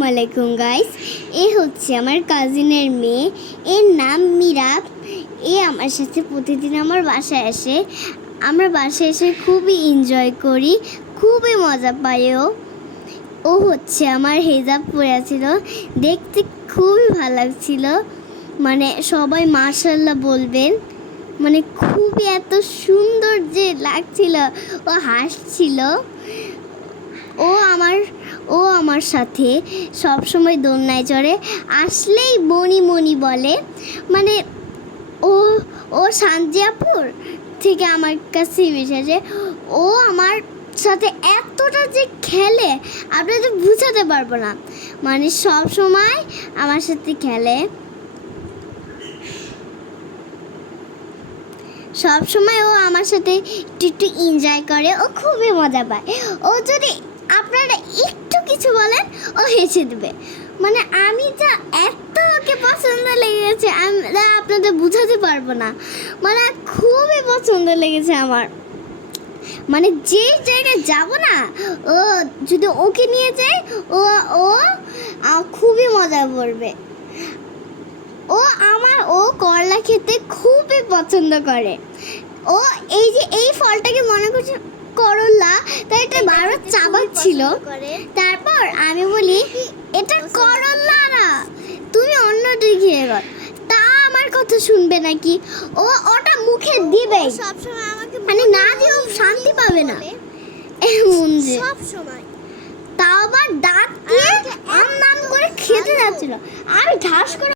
আসসালামু আলাইকুম গাইস। এ হচ্ছে আমার কাজিনের মেয়ে, এর নাম মিরাব। এ আমার সাথে প্রতিদিন আমার বাসায় আসে। আমরা বাসায় এসে খুবই এনজয় করি, খুবই মজা পাই। ও হচ্ছে আমার হিজাব পরেছিল, দেখতে খুবই ভালো লাগছিল। মানে সবাই মাশাআল্লাহ বলবেন, মানে খুবই এত সুন্দর যে লাগছিল। ও হাসছিল। ও আমার সাথে সব সময় দোলনায় চড়ে, আসলেই মনি মনি বলে। মানে ও ও শান্তিপুর থেকে আমার কাছে এসেছে। ও আমার সাথে এতটা যে খেলে আপনাদের বুঝাতে পারবো না। মানে সব সময় আমার সাথে খেলে, সব সময় ও আমার সাথে একটু একটু এনজয় করে। ও খুবই মজা পায়। ও যদি আপনারা একটু কিছু বলেন, ও হেসে দেবে। মানে আমি যা এত ওকে পছন্দ লেগেছে, আমরা আপনাদের বুঝাতে পারবো না। মানে খুবই পছন্দ লেগেছে আমার। মানে যে জায়গায় যাব না, ও যদি ওকে নিয়ে যায়, ও ও খুবই মজা করবে। ও করলা খেতে খুবই পছন্দ করে। ও এই যে এই ফলটাকে মনে করছে করলা, তাই এটা বারবার চাবাচ্ছিল। তারপর আমি বলি, এটা করলা না, তুমি অন্যটা খেয়ে গেল। তা আমার কথা শুনবে নাকি? ওটা মুখে দিবে সবসময় আমাকে, মানে না দিও শান্তি পাবে না এমন যে সব সময়। তাও আবার দাঁত দিয়ে আম নাম করে খেতে যাচ্ছিল। আমি ঠাস করে